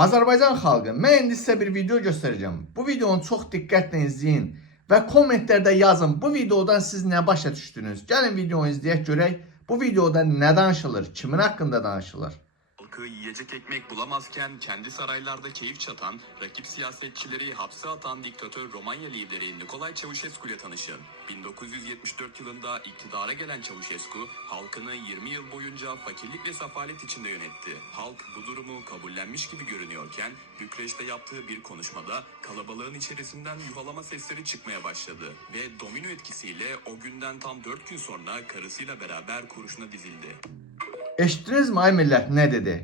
Azərbaycan xalqı, mən indi sizə bir video göstərəcəm. Bu videonu çox diqqətlə izləyin və kommentlərdə yazın. Bu videodan siz nə başa düşdünüz? Gəlin videonu izləyək, görək bu videoda nə danışılır, kimin haqqında danışılır? Halkı yiyecek ekmek bulamazken kendi saraylarda keyif çatan, rakip siyasetçileri hapse atan diktatör Romanya lideri Nicolae Ceausescu ile tanışın. 1974 yılında iktidara gelen Ceausescu, halkını 20 yıl boyunca fakirlik ve sefalet içinde yönetti. Halk bu durumu kabullenmiş gibi görünüyorken, Bükreş'te yaptığı bir konuşmada kalabalığın içerisinden yuhalama sesleri çıkmaya başladı ve domino etkisiyle o günden tam 4 gün sonra karısıyla beraber kurşuna dizildi. Eşitdinizmi ay millət nə dedi?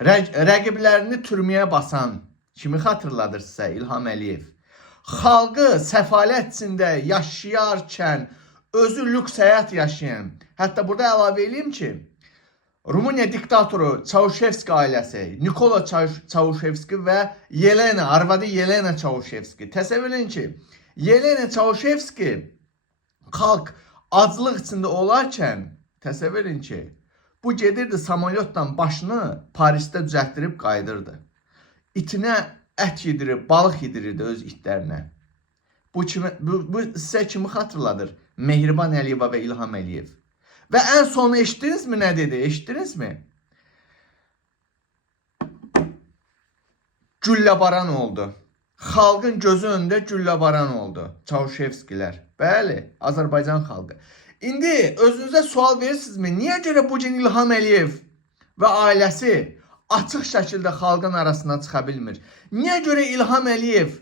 Rəqiblərini türməyə basan kimi xatırladır sizə İlham Əliyev. Xalqı səfalət içində yaşayarkən özü lüks həyat yaşayan, hətta burada əlavə edeyim ki, Rumıniya diktatoru Ceausescu ailəsi, Nikola Ceausescu və Yelena, arvadı Yelena Ceausescu. Təsəvvür edin ki, Yelena Ceausescu xalq aclıq içində olarkən, təsəvvür edin ki, bu gedirdi samolyotla başını Paris'te düzəltdirib qaydırdı. İtinə ət yedirib, balıq yedirirdi öz itlərinə. Bu sizə kimi xatırladır? Mehriban Əliyeva və İlham Əliyev. Və ən sonu eşitdinizmi nə dedi? Eşitdinizmi? Gülləbaran oldu. Xalqın gözü önündə gülləbaran oldu. Ceausescu'lər. Bəli, Azərbaycan xalqı. İndi özünüzə sual verirsinizmi? Niyə görə bu gün İlham Əliyev və ailəsi açıq şəkildə xalqın arasına çıxa bilmir? Niyə görə İlham Əliyev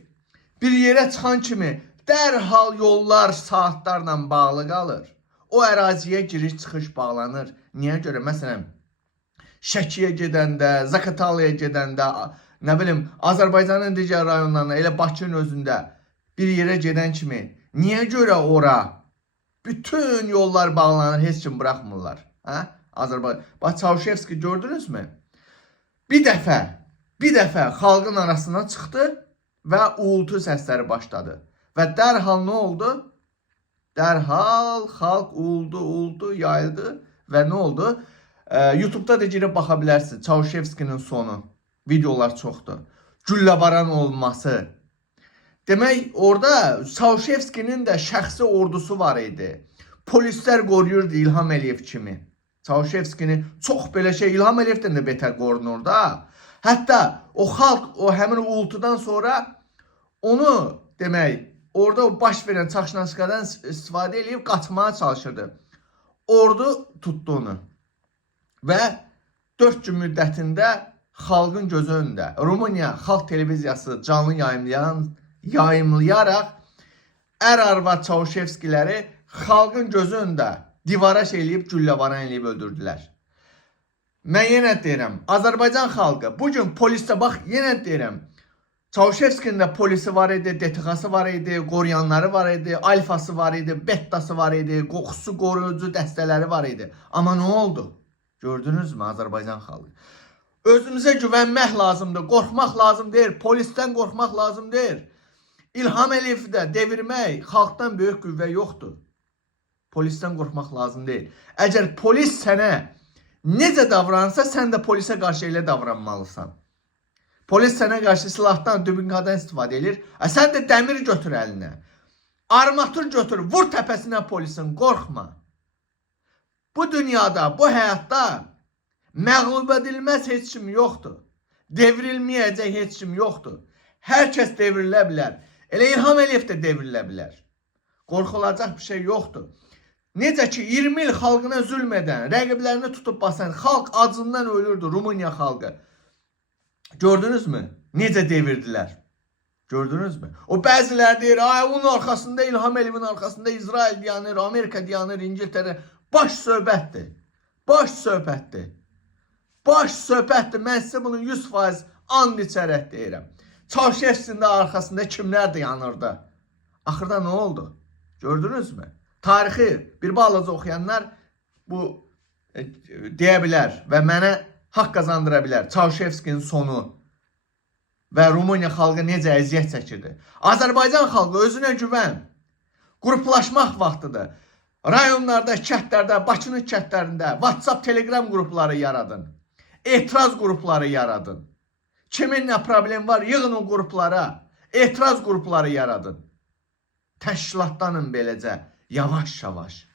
bir yerə çıxan kimi dərhal yollar saatlarla bağlı qalır? O əraziyə giriş-çıxış bağlanır. Niyə görə? Məsələn, Şəkiyə gedəndə, Zaqatalaya gedəndə, nə bilim, Azərbaycanın digər rayonlarına, elə Bakının özündə bir yerə gedən kimi, niyə görə ora bütün yollar bağlanır, heç kim bırakmırlar? Azərbaycan. Bax, Ceausescu gördünüzmü? Bir dəfə xalqın arasına çıxdı və uğultu səsləri başladı. Və dərhal nə oldu? Dərhal xalq uğuldu, yayıldı və nə oldu? YouTube'da da girib baxa bilərsiniz. Ceausescu'nun sonu. Videolar çoxdur. Gülləbaran olması. Demək, orada Ceausescu'nun da şəxsi ordusu var idi. Polislər qoruyurdu İlham Əliyev kimi. Ceausescu'nu çox belə İlham Əliyevdən də betər qorunur da. Hətta o xalq, o həmin uğultudan sonra onu, demək, orada o baş verən çaxnaşmadan istifadə edib qaçmağa çalışırdı. Ordu tutdu onu. Və 4 gün müddətində xalqın gözü önündə Rumıniya Xalq Televiziyası canlı yayımlayaraq ər-arvad Ceausescu'ləri xalqın gözü önündə divara eləyib, gülləbaran eləyib öldürdülər. Mən yenə deyirəm, Azərbaycan xalqı, bugün polisdə bax, yenə deyirəm, Ceausescu'nun da polisi var idi, DTX-sı var idi, qoruyanları var idi, alfası var idi, bettası var idi, qoxusu qoruyucu dəstələri var idi. Amma nə oldu? Gördünüzmü Azərbaycan xalqı? Özümüzə güvənmək lazımdır, qorxmaq lazım deyil, polisdən qorxmaq lazım deyil. İlham Əliyevi də devirmək, xalqdan böyük qüvvə yoxdur. Polisdən qorxmaq lazım deyil. Əgər polis sənə necə davranırsa, sən də polisə qarşı elə davranmalısan. Polis sənə qarşı silahdan, dübünqadan istifadə edir. Sən də dəmir götür əlinə. Armatur götür, vur təpəsinə polisin, qorxma. Bu dünyada, bu həyatda məğlub edilməz heç kim yoxdur. Devrilməyəcək heç kim yoxdur. Hər kəs devrilə bilər. Elə İlham Əliyev də devrilə bilər. Qorxulacaq bir şey yoxdur. Necə ki 20 il xalqına zülm edən, rəqiblərini tutub basan xalq acından ölürdü, Rumıniya xalqı. Gördünüzmü? Necə devirdilər? Gördünüzmü? O bəzilər deyir, onun arxasında İlham Əliyevin arxasında İsrail dayanır, Amerika dayanır, İngiltərə. Baş söhbətdir. Baş söhbətdir. Baş söhbətdir. Mən sizə bunun 100% and içərək deyirəm. Ceausescu'nun da arxasında kimlər dayanırdı? Axırda nə oldu? Gördünüzmü? Tarixi bir balaca oxuyanlar bu deyə bilər və mənə haqq qazandıra bilər. Ceausescu'nun sonu və Rumıniya xalqı necə əziyyət çəkirdi. Azərbaycan xalqı özünə güvən. Qruplaşmaq vaxtıdır. Rayonlarda, kəndlərdə, Bakının kəndlərində WhatsApp, Telegram qrupları yaradın. Etiraz qrupları yaradın. Kimin nə problem var, yığın o qruplara, etiraz qrupları yaradın. Təşkilatlanın beləcə, yavaş-yavaş.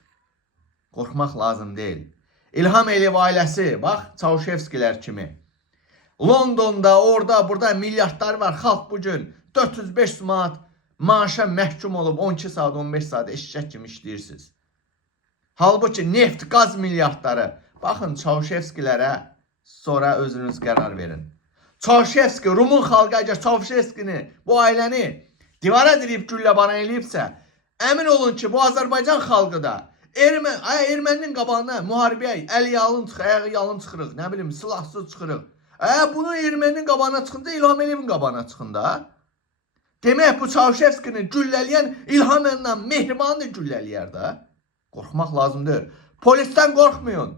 Qorxmaq lazım deyil. İlham Əliyev ailəsi, bax, Çavuşevskilər kimi. Londonda, orada, burada milyardlar var. Xalq bugün 405 manat maaşa məhkum olub 12 saat, 15 saat eşşək kimi işləyirsiniz. Halbuki neft, qaz milyardları. Baxın Çavuşevskilərə, sonra özünüz qərar verin. Çavuşevski, Rumun xalqı əgər Çavuşevskini, bu ailəni divara dirib gülləbaran eləyibsə, əmin olun ki, bu Azərbaycan xalqı da erməninin qabağına müharibəyə əli yalın çıxırıq, ayağı yalın çıxırıq, nə bilim, silahsız çıxırıq. Bunu erməninin qabağına çıxında İlham Əliyevin qabağına çıxında. Demək bu Çavuşevskini güllələyən İlham Əliyevlə Mehribanı da güllələyər də. Qorxmaq lazımdır. Polisdən qorxmayın.